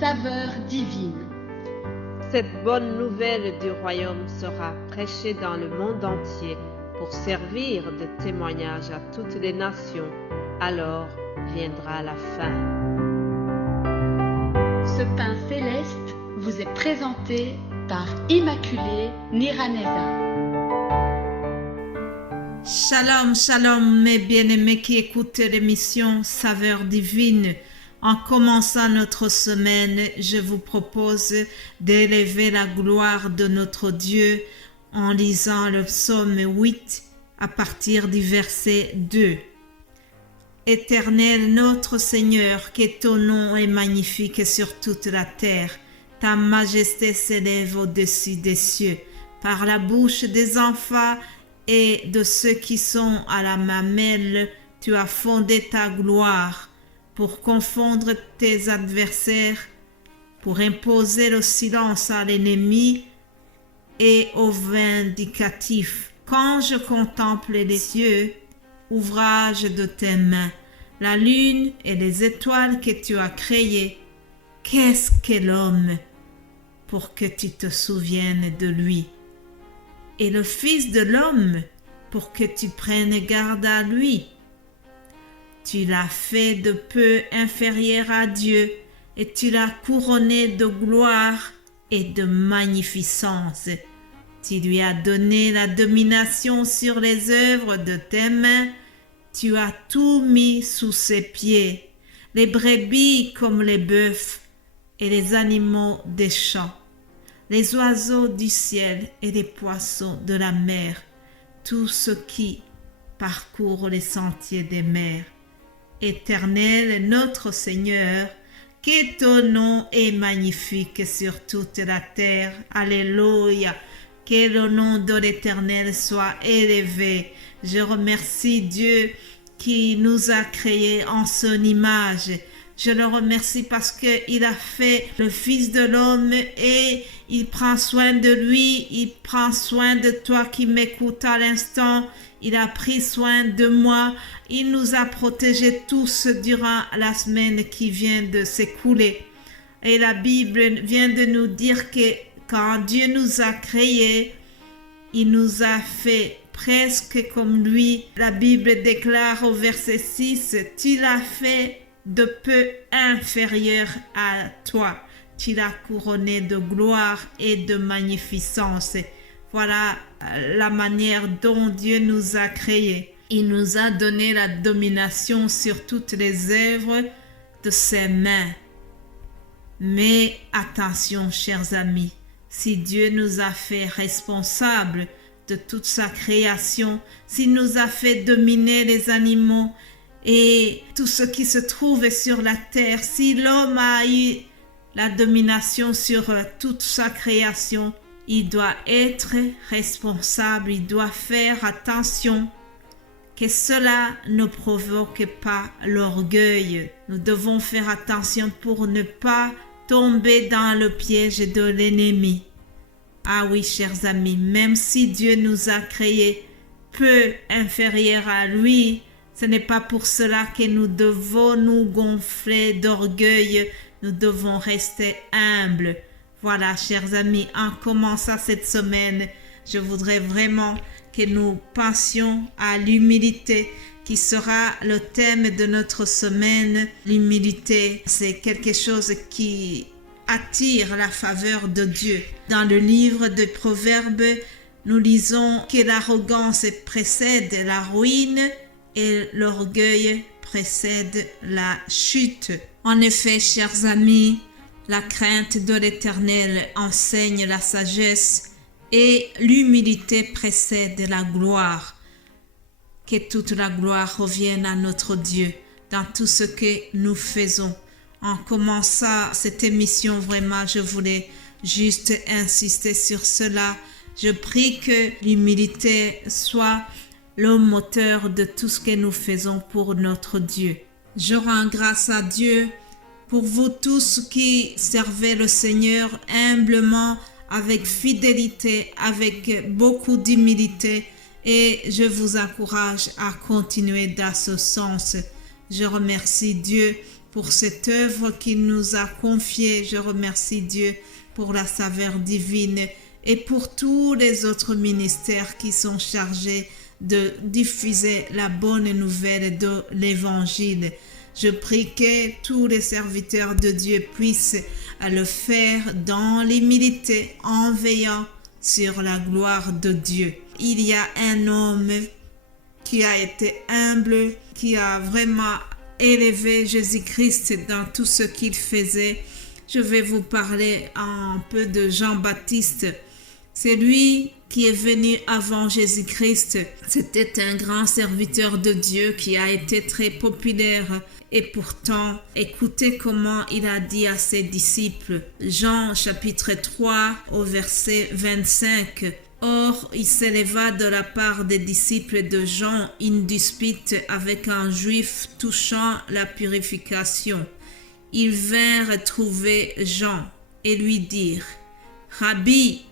saveur divine. Cette bonne nouvelle du royaume sera prêchée dans le monde entier pour servir de témoignage à toutes les nations. Alors viendra la fin. Ce pain céleste vous est présenté par Immaculée Niraneza. Shalom, shalom, mes bien-aimés qui écoutent l'émission Saveur divine. En commençant notre semaine, je vous propose d'élever la gloire de notre Dieu en lisant le psaume 8 à partir du verset 2. Éternel notre Seigneur, que ton nom est magnifique sur toute la terre. Ta majesté s'élève au-dessus des cieux. Par la bouche des enfants et de ceux qui sont à la mamelle, tu as fondé ta gloire pour confondre tes adversaires, pour imposer le silence à l'ennemi et au vindicatif. Quand je contemple les cieux, ouvrage de tes mains, la lune et les étoiles que tu as créées, qu'est-ce que l'homme pour que tu te souviennes de lui? Et le Fils de l'homme pour que tu prennes garde à lui. Tu l'as fait de peu inférieur à Dieu et tu l'as couronné de gloire et de magnificence. Tu lui as donné la domination sur les œuvres de tes mains. Tu as tout mis sous ses pieds, les brebis comme les bœufs et les animaux des champs, les oiseaux du ciel et les poissons de la mer, tout ce qui parcourt les sentiers des mers. Éternel notre Seigneur, que ton nom est magnifique sur toute la terre. Alléluia. Que le nom de l'Éternel soit élevé. Je remercie Dieu qui nous a créés en son image. Je le remercie parce qu'il a fait le Fils de l'homme et il prend soin de lui, il prend soin de toi qui m'écoutes à l'instant. Il a pris soin de moi. Il nous a protégés tous durant la semaine qui vient de s'écouler. Et la Bible vient de nous dire que quand Dieu nous a créés, il nous a fait presque comme lui. La Bible déclare au verset 6, « Tu l'as fait de peu inférieur à toi. Tu l'as couronné de gloire et de magnificence. » Voilà la manière dont Dieu nous a créés. Il nous a donné la domination sur toutes les œuvres de ses mains. Mais attention, chers amis, si Dieu nous a fait responsables de toute sa création, s'il nous a fait dominer les animaux et tout ce qui se trouve sur la terre, si l'homme a eu la domination sur toute sa création, il doit être responsable, il doit faire attention que cela ne provoque pas l'orgueil. Nous devons faire attention pour ne pas tomber dans le piège de l'ennemi. Ah oui, chers amis, même si Dieu nous a créés peu inférieurs à lui, ce n'est pas pour cela que nous devons nous gonfler d'orgueil. Nous devons rester humbles. Voilà, chers amis, en commençant cette semaine, je voudrais vraiment que nous pensions à l'humilité qui sera le thème de notre semaine. L'humilité, c'est quelque chose qui attire la faveur de Dieu. Dans le livre de Proverbes, nous lisons que l'arrogance précède la ruine et l'orgueil précède la chute. En effet, chers amis, la crainte de l'Éternel enseigne la sagesse et l'humilité précède la gloire. Que toute la gloire revienne à notre Dieu dans tout ce que nous faisons. En commençant cette émission, vraiment, je voulais juste insister sur cela. Je prie que l'humilité soit le moteur de tout ce que nous faisons pour notre Dieu. Je rends grâce à Dieu pour vous tous qui servez le Seigneur humblement, avec fidélité, avec beaucoup d'humilité, et je vous encourage à continuer dans ce sens. Je remercie Dieu pour cette œuvre qu'il nous a confiée. Je remercie Dieu pour la saveur divine et pour tous les autres ministères qui sont chargés de diffuser la bonne nouvelle de l'Évangile. Je prie que tous les serviteurs de Dieu puissent le faire dans l'humilité en veillant sur la gloire de Dieu. Il y a un homme qui a été humble, qui a vraiment élevé Jésus-Christ dans tout ce qu'il faisait. Je vais vous parler un peu de Jean-Baptiste. C'est lui qui est venu avant Jésus-Christ. C'était un grand serviteur de Dieu qui a été très populaire. Et pourtant, écoutez comment il a dit à ses disciples. Jean chapitre 3 au verset 25. Or, il s'éleva de la part des disciples de Jean une dispute avec un juif touchant la purification. Ils vinrent trouver Jean et lui dirent, « Rabbi,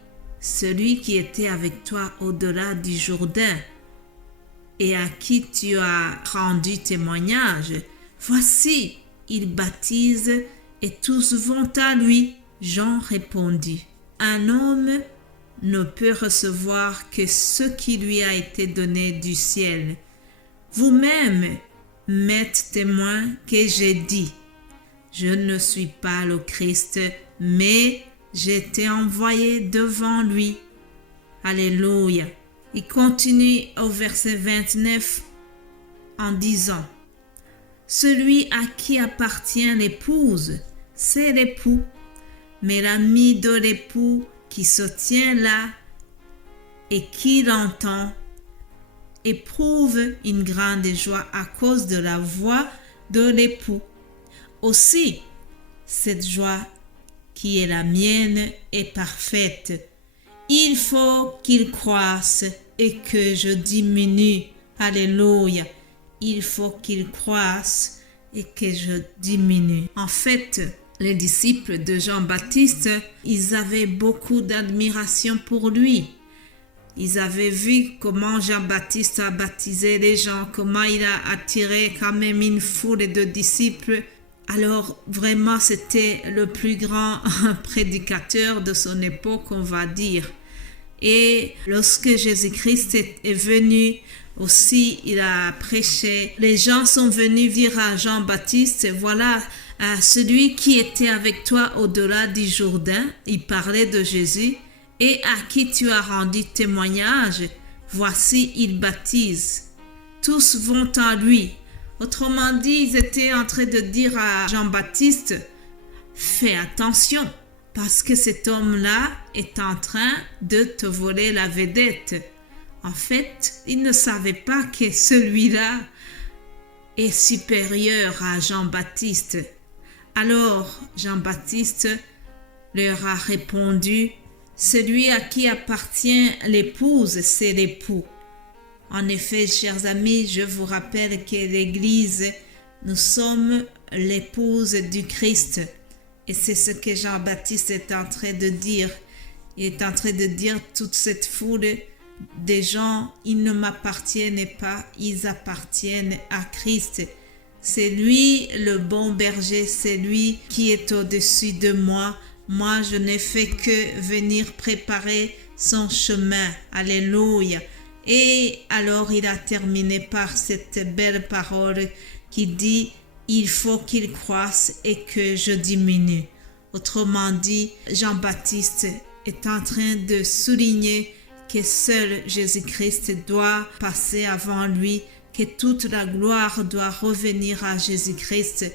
celui qui était avec toi au-delà du Jourdain et à qui tu as rendu témoignage, voici, il baptise et tous vont à lui. » Jean répondit, « Un homme ne peut recevoir que ce qui lui a été donné du ciel. Vous-même m'êtes témoin que j'ai dit, je ne suis pas le Christ, mais j'ai été envoyé devant lui. » Alléluia. Il continue au verset 29 en disant, « Celui à qui appartient l'épouse, c'est l'époux, mais l'ami de l'époux qui se tient là et qui l'entend éprouve une grande joie à cause de la voix de l'époux. Aussi, cette joie qui est la mienne est parfaite. Il faut qu'il croisse et que je diminue. » Alléluia. Il faut qu'il croisse et que je diminue. En fait, les disciples de Jean-Baptiste, ils avaient beaucoup d'admiration pour lui. Ils avaient vu comment Jean-Baptiste a baptisé les gens, comment il a attiré quand même une foule de disciples. Alors vraiment, c'était le plus grand prédicateur de son époque, on va dire. Et lorsque Jésus-Christ est venu, aussi, il a prêché. Les gens sont venus dire à Jean-Baptiste, « Voilà, celui qui était avec toi au-delà du Jourdain, il parlait de Jésus, et à qui tu as rendu témoignage, voici, il baptise. Tous vont à lui. » Autrement dit, ils étaient en train de dire à Jean-Baptiste, « Fais attention, parce que cet homme-là est en train de te voler la vedette. » En fait, ils ne savaient pas que celui-là est supérieur à Jean-Baptiste. Alors Jean-Baptiste leur a répondu, « Celui à qui appartient l'épouse, c'est l'époux. » En effet, chers amis, je vous rappelle que l'Église, nous sommes l'épouse du Christ. Et c'est ce que Jean-Baptiste est en train de dire. Il est en train de dire toute cette foule des gens, ils ne m'appartiennent pas, ils appartiennent à Christ. C'est lui le bon berger, c'est lui qui est au-dessus de moi. Moi, je n'ai fait que venir préparer son chemin. Alléluia. Et alors, il a terminé par cette belle parole qui dit, « Il faut qu'il croisse et que je diminue. » Autrement dit, Jean-Baptiste est en train de souligner que seul Jésus-Christ doit passer avant lui, que toute la gloire doit revenir à Jésus-Christ,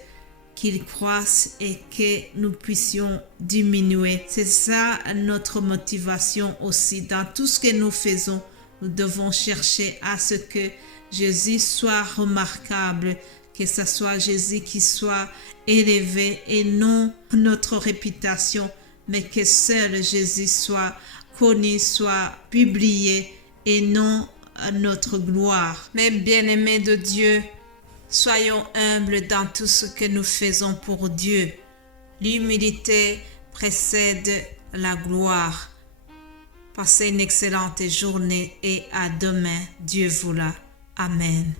qu'il croisse et que nous puissions diminuer. C'est ça notre motivation aussi. Dans tout ce que nous faisons, nous devons chercher à ce que Jésus soit remarquable, que ce soit Jésus qui soit élevé et non notre réputation, mais que seul Jésus soit connu, soit publié et non notre gloire. Mais bien-aimés de Dieu, soyons humbles dans tout ce que nous faisons pour Dieu. L'humilité précède la gloire. Passez une excellente journée et à demain. Dieu vous la. Amen.